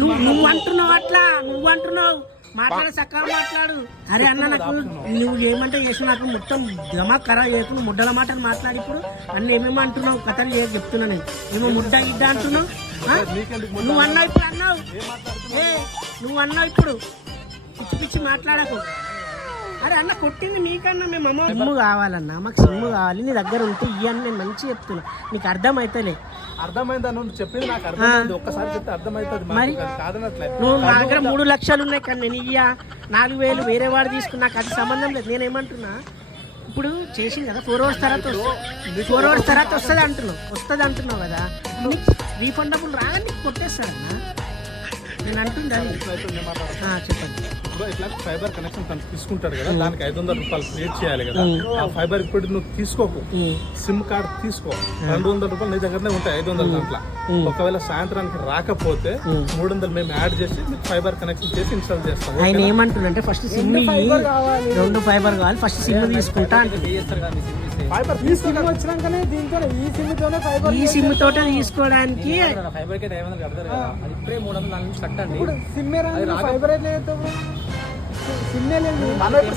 నువ్వు అంటున్నావు అట్లా నువ్వు అంటున్నావు మాట్లాడే చక్కగా మాట్లాడు. అరే అన్న నాకు నువ్వు ఏమంటే చేసి నాకు మొత్తం దమా ఖరాబ్ చేయకుండా ముడ్డల మాటలు మాట్లాడి ఇప్పుడు అన్న ఏమేమో అంటున్నావు కథలు చెప్తున్నా నేను ఏమో ముడ్డ గిడ్డ అంటున్నావు. నువ్వు అన్నావు ఇప్పుడు అన్నావు నువ్వు అన్నావు ఇప్పుడు పిచ్చి పిచ్చి మాట్లాడకు. అరే అన్న కొట్టింది మీకన్నా మేము అమ్మ సిమ్ము కావాలన్నా మాకు సిమ్ము కావాలి నీ దగ్గర ఉంటే ఇవన్నీ నేను మంచిగా చెప్తున్నా నీకు అర్థమైతేలే. అర్థమైందా నువ్వు చెప్పింది నాకు అర్థమైంది ఒక్కసారి చెప్తే అర్థమవుతుంది మరి నువ్వు నా దగ్గర 3 లక్షలు ఉన్నాయి కానీ నేను 4,000 వేరే వాడు తీసుకున్నా నాకు అది సంబంధం లేదు. నేనేమంటున్నా ఇప్పుడు చేసింది కదా 4 hours తర్వాత 4 hours తర్వాత వస్తుంది అంటున్నావు కదా రీఫండబుల్ రాగానే నీకు కొట్టేస్తారన్నా నేను అంటుందా చెప్పండి. ఇప్పుడు ఇట్లా ఫైబర్ కనెక్షన్ తను తీసుకుంటాడు కదా దానికి 500 రూపాయలు క్రియేట్ చేయాలి కదా ఆ ఫైబర్ ఇప్పుడు నువ్వు తీసుకోకు సిమ్ కార్డ్ తీసుకో 200 రూపాయలు నీ దగ్గరనే ఉంటాయి 500 దాంట్లో ఒకవేళ సాయంత్రానికి రాకపోతే 300 మేము యాడ్ చేసి మీకు ఫైబర్ కనెక్షన్ చేసి ఇన్స్టాల్ చేస్తాం. ఆయన ఏమంటుండే ఫస్ట్ సిమ్ 2 ఫైబర్ కావాలి ఫస్ట్ సిమ్ తీసుకుంటా ఈ సిమ్ తోటే తీసుకోవడానికి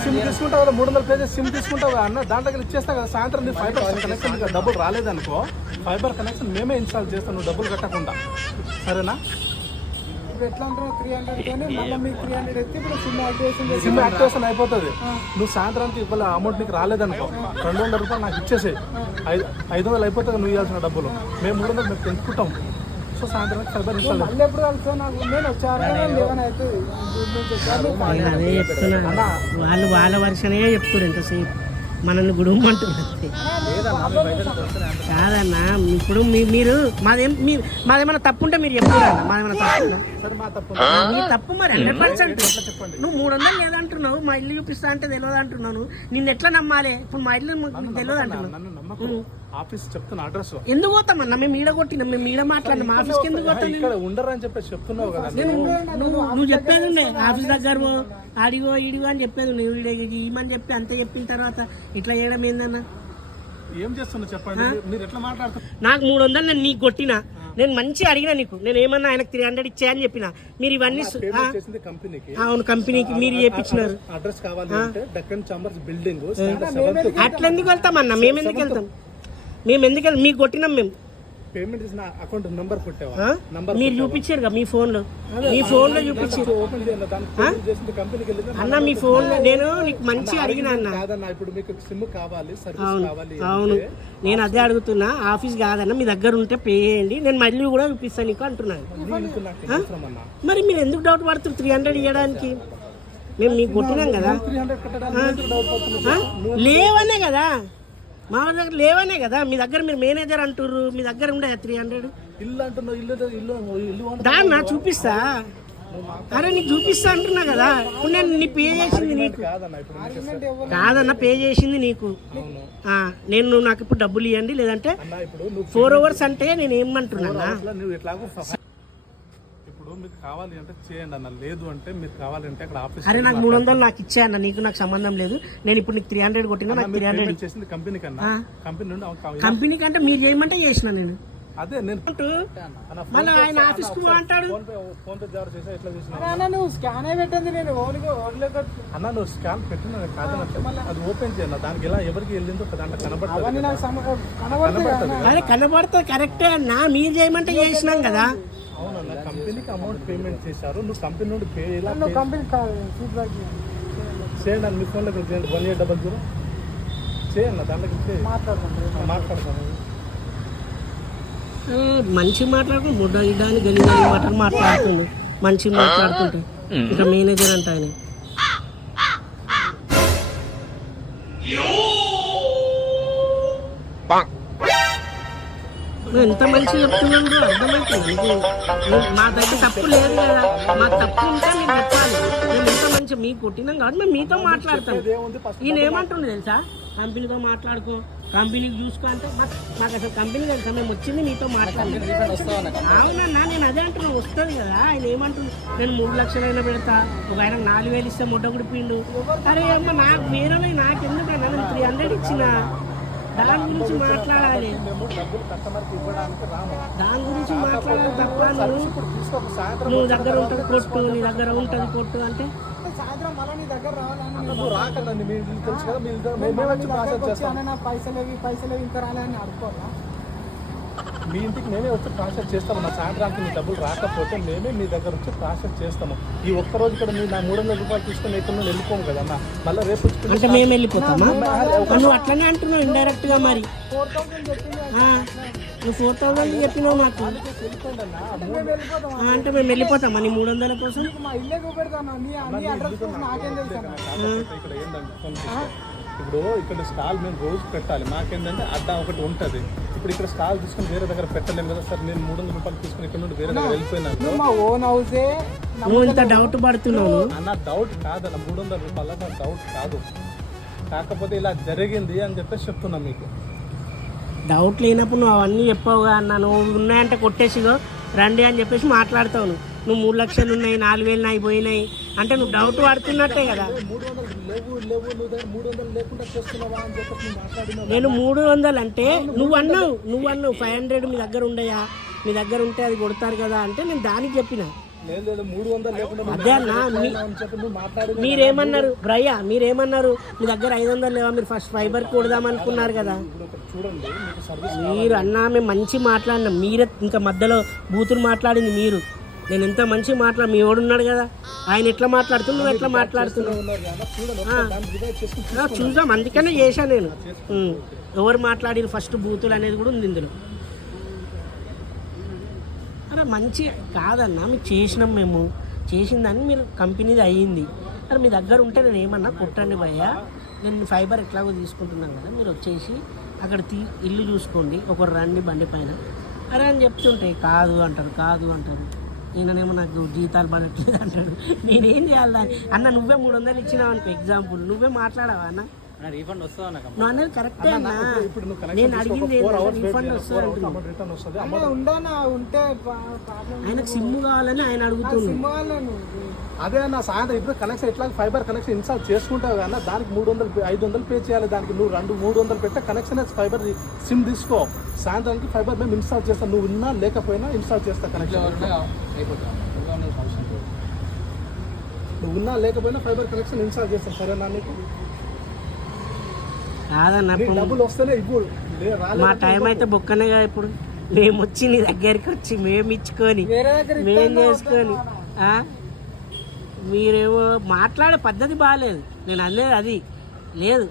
సిమ్ తీసుకుంటావు కదా 300 పేజెస్ సిమ్ తీసుకుంటావు అన్న దాంట్లోకి ఇచ్చేస్తా కదా సాయంత్రం నీ ఫైబర్ కనెక్షన్ డబ్బులు రాలేదనుకో ఫైబర్ కనెక్షన్ మేమే ఇన్స్టాల్ చేస్తాం నువ్వు డబ్బులు కట్టకుండా సరేనా. ఎట్లా అంటారు 300 సిమ్ యాక్టివేషన్ అయిపోతుంది. నువ్వు సాయంత్రానికి ఇవాళ అమౌంట్ నీకు రాలేదనుకో 200 రూపాయలు నాకు ఇచ్చేసేయి 500 అయిపోతుంది నువ్వు ఇవ్వాల్సిన డబ్బులు మేము 300 మేము పెంచుకుంటాం. సో సాయంత్రానికి ఫైబర్ ఇన్స్టాల్ అదే చెప్తున్నా వాళ్ళు వాళ్ళ వర్షనే చెప్తున్నారు ఎంతసేపు మనల్ని గుడుమంటున్నారు కాదన్నా. ఇప్పుడు మీరు మాదేమన్నా తప్పు ఉంటే మీరు చెప్తారా మాదేమన్నా తప్పు మీ తప్పు మరి 100%. నువ్వు 300 లేదంటున్నావు మా ఇల్లు చూపిస్తా అంటే తెలియదు అంటున్నాను నిన్ను ఎట్లా నమ్మాలి ఇప్పుడు మా ఇల్లు తెలియదు అంటున్నావు. ఆఫీస్ చెప్తున్నా అడ్రస్ ఎందుకు పోతామన్నా మేము ఈడ కొట్టినా మేము ఈడ మాట్లాడినా మా ఆఫీస్కి ఎందుకు పోతాను ఇక్కడ ఉండరని చెప్పేసి చెప్తున్నావు కదా నువ్వు చెప్పేది ఉండే ఆఫీస్ దగ్గర ఆడిగో ఈడిగో అని చెప్పేది ఉండే ఈమని చెప్పి అంతే చెప్పిన తర్వాత ఇట్లా చేయడం ఏందన్నా ఏం చేస్తున్నా చెప్పండి మీరు ఎట్లా మాట్లాడుతున్నారు. నాకు 300 నేను నీకు కొట్టినా నేను మంచిగా అడిగినా నీకు నేను ఏమన్నా ఆయనకు 300 ఇచ్చాయని చెప్పిన మీరు ఇవన్నీ అవును కంపెనీకి మీరు చేయించినారు. అడ్రస్ కావాలి అంటే డక్కన్ చాంబర్స్ బిల్డింగ్ అట్లా ఎందుకు వెళ్తామన్నా మేము ఎందుకు వెళ్తాం మీకు కొట్టినాం మేము పేమెంట్ చేసిన అకౌంట్ నంబర్ కొట్టావా మీరు చూపించారు మీ ఫోన్ లో చూపించారు అన్న మీ ఫోన్ లో నేను నీకు మంచి అడిగినా అన్న ఇప్పుడు మీకు సిమ్ కావాలి అవును నేను అదే అడుగుతున్నా ఆఫీస్ కాదన్న మీ దగ్గర ఉంటే పే చేయండి నేను మళ్ళీ కూడా చూపిస్తాను నీకు అంటున్నాను. మరి మీరు ఎందుకు డౌట్ పడుతున్నారు 300 ఇవ్వడానికి మేము మీకు కొట్టినాం కదా లేవనే కదా మా దగ్గర లేవనే కదా మీ దగ్గర మీరు మేనేజర్ అంటుర్రు మీ దగ్గర ఉండే 300 దాన్ని నా చూపిస్తా అరే నీకు చూపిస్తా అంటున్నా కదా ఇప్పుడు నేను నీ పే చేసింది నీకు కాదన్న పే చేసింది నీకు నేను నాకు ఇప్పుడు డబ్బులు ఇవ్వండి లేదంటే 4 hours అంటే నేను ఏమంటున్నా మీకు కావాలి అంటే చేయండి అన్న లేదు అంటే మీరు కావాలంటే అక్కడ ఆఫీస్ అరే నాకు 300 నాకు ఇచ్చే అన్న నాకు సంబంధం లేదు నేను ఇప్పుడు నీకు 300 కొట్టినా నాకు 300 చేసింది కంపెనీ కన్నా కంపెనీ కంటే మీరు చేయమంటే చేసిన నేను అదే నేను మళ్ళీ ఆయన ఆఫీస్ కు అంటాడు ఫోన్ పే ద్వారా చేసా ఎట్లా చేసిన నువ్వు స్కాన్ పెట్టింది నేను అన్న నువ్వు స్కాన్ పెట్టిన కాదన్న అది ఓపెన్ చేయాలి దానికి ఎలా ఎవరికి వెళ్ళిందో దాంట్లో కనబడుతుంది అరే కనబడుతుంది కరెక్టే అన్న మీరు చేయమంటే చేసినాం కదా. అవునన్నా కంపెనీకి అమౌంట్ పేమెంట్ చేశారు నువ్వు కంపెనీ నుండి పే కంపెనీ చేయండి అన్న మీ ఫోన్లో చేయండి 1800 చేయండి దాంట్లోకి మాట్లాడతాను మంచి మాట్లాడుకుంటూ ముడ్డ గిడ్డ అని గలీజ్ మాటలు మాట్లాడుతుండు మంచి మాట్లాడుతుంటే ఇక మేనేజర్ అంట ఆయన ఎంత మంచిగా చెప్తున్నాడు అర్థమవుతుంది మా దగ్గర తప్పు లేదు కదా మా తప్పు ఉంటే నేను చెప్పాలి నేను ఎంత మంచి మీకు కొట్టినాం కాబట్టి మేము మీతో మాట్లాడతాం. ఈయన ఏమంటుండే తెలుసా కంపెనీతో మాట్లాడుకో కంపెనీకి చూసుకో అంటే మాకు అసలు కంపెనీ తెలుసా మేము వచ్చింది మీతో మాట్లాడాలి. అవునన్నా నేను అదే అంటున్నా వస్తుంది కదా ఆయన ఏమంటుంది నేను 3 లక్షలైనా పెడతా ఒక ఆయన 4,000 ఇస్తే ముడ్డ గుడిపిండు అరే అమ్మ నాకు వేరే నాకెందుకన్నా నేను 300 ఇచ్చిన దాని గురించి మాట్లాడాలి, మేము డబ్బులు కస్టమర్కి ఇవ్వడానికి రాము. దాని గురించి మాట్లాడాలి తప్ప సర్వీస్ ఇప్పుడు తీసుకోక సాయంత్రం నువ్వు దగ్గర ఉంటుంది కొట్టు, నీ దగ్గర ఉంటుంది కొట్టు అంటే సాయంత్రం మళ్ళీ నీ దగ్గర రావాలని నువ్వు రాకదండి, మీకు తెలుసు కదా, మేమే వచ్చి ప్రాసెస్ చేస్తాం. నా పైసలు ఇంకా రాలేదని అడుకోవాలా? మీ ఇంటికి మేమే వచ్చి ప్రాసెస్ చేస్తాము. నా సాయంత్రానికి మీ డబ్బులు రాకపోతే మేమే మీ దగ్గర వచ్చి ప్రాసెస్ చేస్తాము. ఈ ఒక్క రోజు ఇక్కడ మీరు నా 300 రూపాయలు తీసుకొని ఇక్కడ నుండి వెళ్ళిపోము కదన్నా. మళ్ళీ రేపు వచ్చి అంటే మేము వెళ్ళిపోతామా? నువ్వు అట్లనే అంటున్నావు ఇండైరెక్ట్ గా. మరి 4,000 చెప్పింది నువ్వు 4,000 చెప్పినావు నాకు. వెళ్ళిపోండి అన్న. అంటే మేము వెళ్ళిపోతామా నీ 300 కోసం? మా ఇల్లే చూపెడతాను, నీ అడ్రస్ నాకేం తెలుసు అన్న. ఇక్కడ ఏంటంటే ఇప్పుడు ఇక్కడ స్టాల్ మేము రోజు పెట్టాలి. మాకేంటంటే అడ్డా ఒకటి ఉంటుంది. ఇప్పుడు ఇక్కడ స్టాల్ తీసుకుని వేరే దగ్గర పెట్టలేము కదా సార్. నేను 300 రూపాయలు తీసుకుని ఇక్కడ నుండి వేరే దగ్గర వెళ్ళిపోయినాను. మా ఓన్ హౌసే. నువ్వు ఇంత డౌట్ పడుతున్నావు. అన్న డౌట్ కాదన్న, 300 రూపాయల నా డౌట్ కాదు. కాకపోతే ఇలా జరిగింది అని చెప్పేసి చెప్తున్నా మీకు. డౌట్ లేనప్పుడు నువ్వు అవన్నీ చెప్పావుగా అన్న. నువ్వు ఉన్నాయంటే కొట్టేసిగో రండి అని చెప్పేసి మాట్లాడతావు. నువ్వు 3 లక్షలు ఉన్నాయి, 4,000 నాయి పోయినాయి అంటే నువ్వు డౌట్ పడుతున్నట్టే కదా. 300 లేవు నువ్వు 300 లేకుండా చేస్తున్నావా అని చెప్పేసి నువ్వు మాట్లాడినావు. నేను 300 అంటే నువ్వు అన్నావు 500 మీ దగ్గర ఉండయా, మీ దగ్గర ఉంటే అది కొడతారు కదా అంటే నేను దానికి చెప్పిన. లేదు 300 లేకుండా అదే అన్న అని చెప్పి నువ్వు మాట్లాడి మీరేమన్నారు బ్రయ్యా, మీరేమన్నారు మీ దగ్గర 500 లేవా, మీరు ఫస్ట్ ఫైబర్ కొడదాం అనుకున్నారు కదా. చూడండి మీకు సర్వీస్ మీరు అన్నా మేము మంచి మాట్లాడినాం, మీరే ఇంకా మధ్యలో బూతులు మాట్లాడింది మీరు. నేను ఎంత మంచి మీ వాడు ఉన్నాడు కదా, ఆయన ఎట్లా మాట్లాడుతున్నావు, నువ్వు ఎట్లా మాట్లాడుతున్నావు చూద్దాం. అందుకనే చేశాను నేను. ఎవరు మాట్లాడిన ఫస్ట్ బూతులు అనేది కూడా ఉంది ఇందులో. అరే మంచి కాదన్నా, మీకు చేసినాం, మేము చేసిందని మీరు కంపెనీది అయ్యింది. అరే మీ దగ్గర ఉంటే నేను ఏమన్నా కొట్టండి భయ్యా, నేను ఫైబర్ ఎట్లాగో తీసుకుంటున్నాను కదా, మీరు వచ్చేసి అక్కడ ఇల్లు చూసుకోండి, ఒకరు రండి బండి పైన అరే అని చెప్తుంటే కాదు అంటారు. ఈయననేమో నాకు జీతాలు పడట్లేదు అంటాడు. నేనేం చేయాలి అన్న? నువ్వే 300 ఇచ్చినావు అనుకో ఎగ్జాంపుల్, నువ్వే మాట్లాడావా అన్న? రీఫండ్ వస్తుందా? నువ్వు అనేది కరెక్టే అన్న. ఇప్పుడు నువ్వు నేను అడిగింది రీఫండ్ వస్తుంది. రిటర్న్ వస్తుంది. ఉండనా ఉంటే ప్రాబ్లం. ఆయనకు సిమ్ కావాలని ఆయన అడుగుతున్నాడు. అదే అన్న సాయంత్రం ఇప్పుడు కనెక్షన్ ఇట్లా ఫైబర్ కనెక్షన్ ఇన్స్టాల్ చేసుకుంటావు కదా, దానికి 500 పే చేయాలి. దానికి నువ్వు 300 పెట్టే కనెక్షన్ ఫైబర్ సిమ్ తీసుకో. సాయంత్రానికి ఫైబర్ మేము ఇన్స్టాల్ చేస్తాం. నువ్వు ఉన్నా లేకపోయినా ఇన్స్టాల్ చేస్తా కనెక్షన్. నువ్వు ఉన్నా లేకపోయినా ఫైబర్ కనెక్షన్ ఇన్స్టాల్ చేస్తాం. సరేనా? నీకు కాదన్న డబ్బులు వస్తేనే ఇప్పుడు మా టైం అయితే బొక్కనేగా. ఇప్పుడు మేము వచ్చి నీ దగ్గరికి వచ్చి మేము ఇచ్చుకొని మేము చేసుకొని మీరేమో మాట్లాడే పద్ధతి బాగాలేదు. నేను అనేది అది లేదు,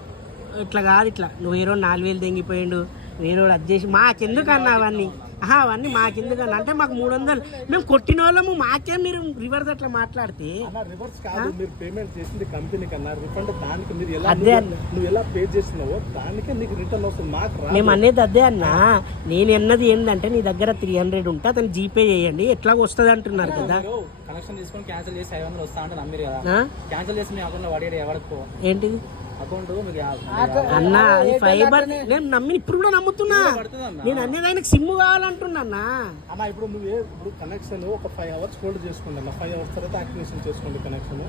ఇట్లా కాదు, ఇట్లా నువ్వు వేరే 4,000 తెంగిపోయిండు, వేరే అది చేసి మాకెందుకన్నా అవన్నీ అవన్నీ మాకెందుకన్నా అంటే మాకు 300 మేము కొట్టిన వాళ్ళము, మాకే మీరు రివర్స్ అట్లా మాట్లాడితే. రివర్స్ కాదు, మీరు పేమెంట్ చేసింది కంపెనీ కన్నా రిఫండ్ దానికి మీరు ఎలా అదే నువ్వు ఎలా పే చేస్తున్నావో దానికే నీకు రిటర్న్ వస్తుంది. మాకు మేము అనేది అదే అన్న. నేను అన్నది ఏంటంటే నీ దగ్గర 300 ఉంటే అతను జీపే చేయండి ఎట్లాగో వస్తుంది అంటున్నారు కదా. కనెక్షన్ తీసుకొని క్యాన్సిల్ చేసి 500 వస్తా అంటే నమ్మిరు కదా. క్యాన్సిల్ చేసి మీ అకౌంట్ లో పడేది ఎవరికి ఏంటిది అకౌంట్ అన్న? అది ఫైబర్ నేను నమ్మి ఇప్పుడు కూడా నమ్ముతున్నా. నేను అనేది ఆయనకు సిమ్ కావాలంటున్నా అన్న. ఇప్పుడు ఇప్పుడు కనెక్షన్ ఒక 5 hours హోల్డ్ చేసుకోండి అన్న. 5 hours తర్వాత యాక్టివేషన్ చేసుకోండి కనెక్షన్.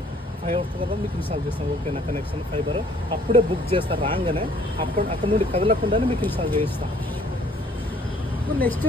5 hours తర్వాత మీకు ఇన్స్టాల్ చేస్తాం. ఓకేనా? కనెక్షన్ ఫైబర్ అప్పుడే బుక్ చేస్తారు రాగానే. అక్కడ నుండి కదలకుండానే మీకు ఇన్స్టాల్ చేయిస్తాం. నెక్స్ట్